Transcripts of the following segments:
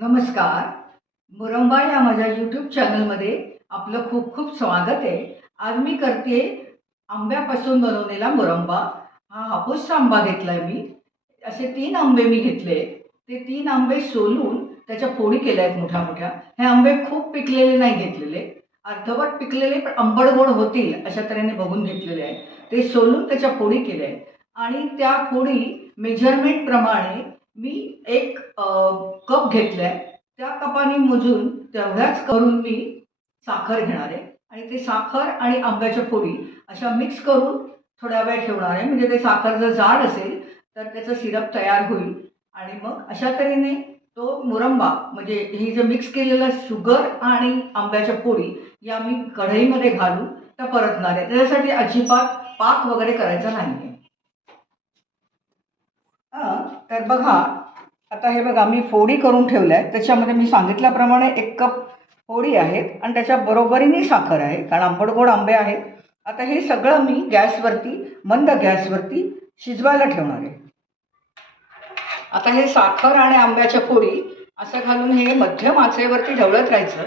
नमस्कार. मुरंबा या माझ्या यूट्यूब चॅनलमध्ये आपलं खूप खूप स्वागत आहे. आज मी करते आंब्यापासून बनवलेला मुरंबा. हा हापूसचा आंबा घेतला आहे मी. असे तीन आंबे मी घेतले. ते तीन आंबे सोलून त्याच्या फोडी केल्या आहेत मोठ्या मोठ्या. हे आंबे खूप पिकलेले नाही घेतलेले. अर्धवट पिकलेले पण आंबड गोड होतील अशा तऱ्हेने बघून घेतलेले आहे. ते सोलून त्याच्या फोडी केल्या आहेत. आणि त्या फोडी मेजरमेंटप्रमाणे मी एक कप घेतलाय. त्या कपाने मोजून तेवढ्याच करून मी साखर घेणार आहे. आणि ते साखर आणि आंब्याच्या फोडी अशा मिक्स करून थोड्या वेळ ठेवणार आहे. म्हणजे ते साखर जर जाड असेल तर त्याचं सिरप तयार होईल. आणि मग अशा तऱ्हेने तो मुरंबा म्हणजे ही जे मिक्स केलेलं शुगर आणि आंब्याच्या पोळी या मी कढईमध्ये घालून त्या परतणार आहे. त्याच्यासाठी अजिबात पाक वगैरे करायचा नाही आहे हां तर बघा आता हे बघा मी फोडी करून ठेवल्या. आहेत त्याच्यामध्ये मी सांगितल्याप्रमाणे एक कप फोडी आहेत आणि त्याच्या बरोबरीने साखर आहे कारण आंबट गोड आंबे आहेत. आता हे सगळं मी गॅसवरती मंद गॅसवरती शिजवायला ठेवणार आहे. आता हे साखर आणि आंब्याच्या फोडी असं घालून हे मध्यम आचेवरती ढवळत राहायचं.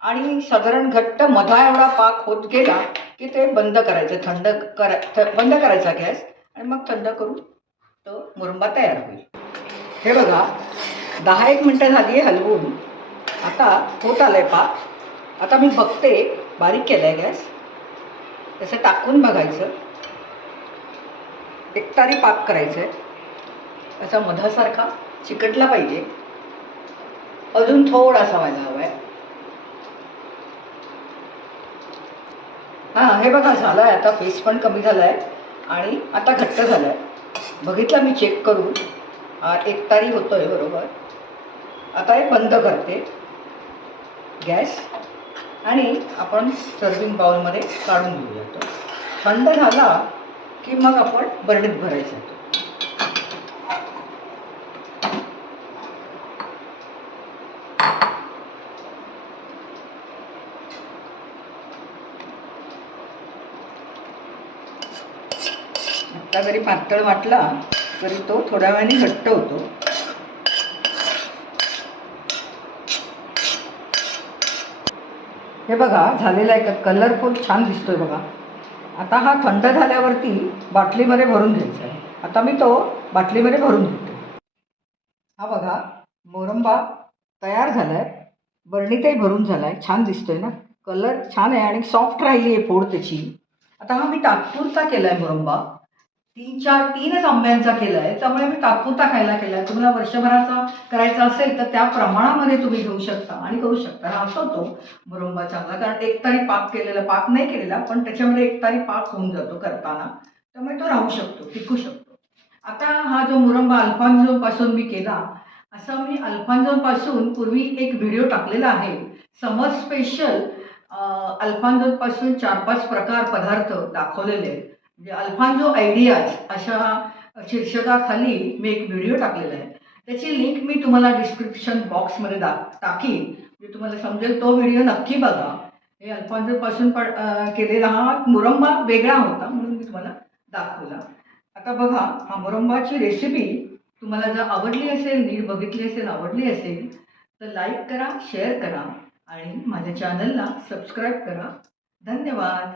आणि साधारण घट्ट मधा एवढा पाक होत गेला की ते बंद करायचं थंड करा बंद करायचा गॅस. आणि मग थंड करून तो मुरंबा तयार होईल. हे बघा दहा एक मिनटं झाली आहे हलवून. आता होत आलं आहे पाक. आता मी बघते बारीक केलं आहे गॅस. तसं टाकून बघायचं. एकतारी पाक करायचं आहे त्याचा मधासारखा चिकटला पाहिजे. अजून थोडासा व्हायला हवा आहे हां हे बघा झालं आहे आता. फेस पण कमी झाला आहे आणि आता घट्ट झालं आहे बघितलं मी चेक करून. एक तारी होतो आहे बरोबर. आता हे बंद करते. गॅस. आणि आपण सर्विंग बाउलमध्ये काढून घेऊया तो थंड झाला की मग आपण बरणीत भरायचा. तो आता जरी पातळ वाटला तरी तो थोड्या वेळाने घट्ट होतो. हे बघा झालेला आहे कलरफुल छान दिसतोय बघा. आता हा थंड झाल्यावरती बाटलीमध्ये भरून घ्यायचा आहे. आता मी तो बाटलीमध्ये भरून घेतो. हा बघा मोरंबा तयार झाला आहे बरणीतही भरून झाला आहे छान दिसतोय ना? कलर छान आहे आणि सॉफ्ट राहिली आहे फोड त्याची. आता हा मी तात्पुरता केला आहे तीन चार तीनच आंब्यांचा केला आहे त्यामुळे मी तात्पुरता खायला केला आहे तुम्हाला वर्षभराचा करायचा असेल तर त्या प्रमाणामध्ये तुम्ही घेऊ शकता आणि करू शकता. राहतो तो मुरंबा चांगला. कारण एक तारी पाक केलेला पाक नाही केलेला पण त्याच्यामध्ये एक तारी पाक होऊन जातो करताना. त्यामुळे तो राहू शकतो टिकू शकतो. आता हा जो मुरंबा अल्फान्झोपासून मी केला असा मी अल्फान्झोपासून पूर्वी एक व्हिडिओ टाकलेला आहे. समर स्पेशल अल्फान्झोपासून चार पाच प्रकार पदार्थ दाखवलेले. आहेत म्हणजे अल्फांजो आयडियाज अशा शीर्षकाखाली मी एक व्हिडिओ टाकलेला आहे. त्याची लिंक मी तुम्हाला डिस्क्रिप्शन बॉक्समध्ये दा टाकीन. म्हणजे तुम्हाला समजेल तो व्हिडिओ नक्की बघा. हे अल्फांजोपासून पण केलेला हा मुरंबा वेगळा होता म्हणून मी तुम्हाला दाखवला. आता बघा हा मुरंबाची रेसिपी तुम्हाला जर आवडली असेल नीट बघितली असेल आवडली असेल तर लाईक करा शेअर करा आणि माझ्या चॅनलला सबस्क्राईब करा. धन्यवाद.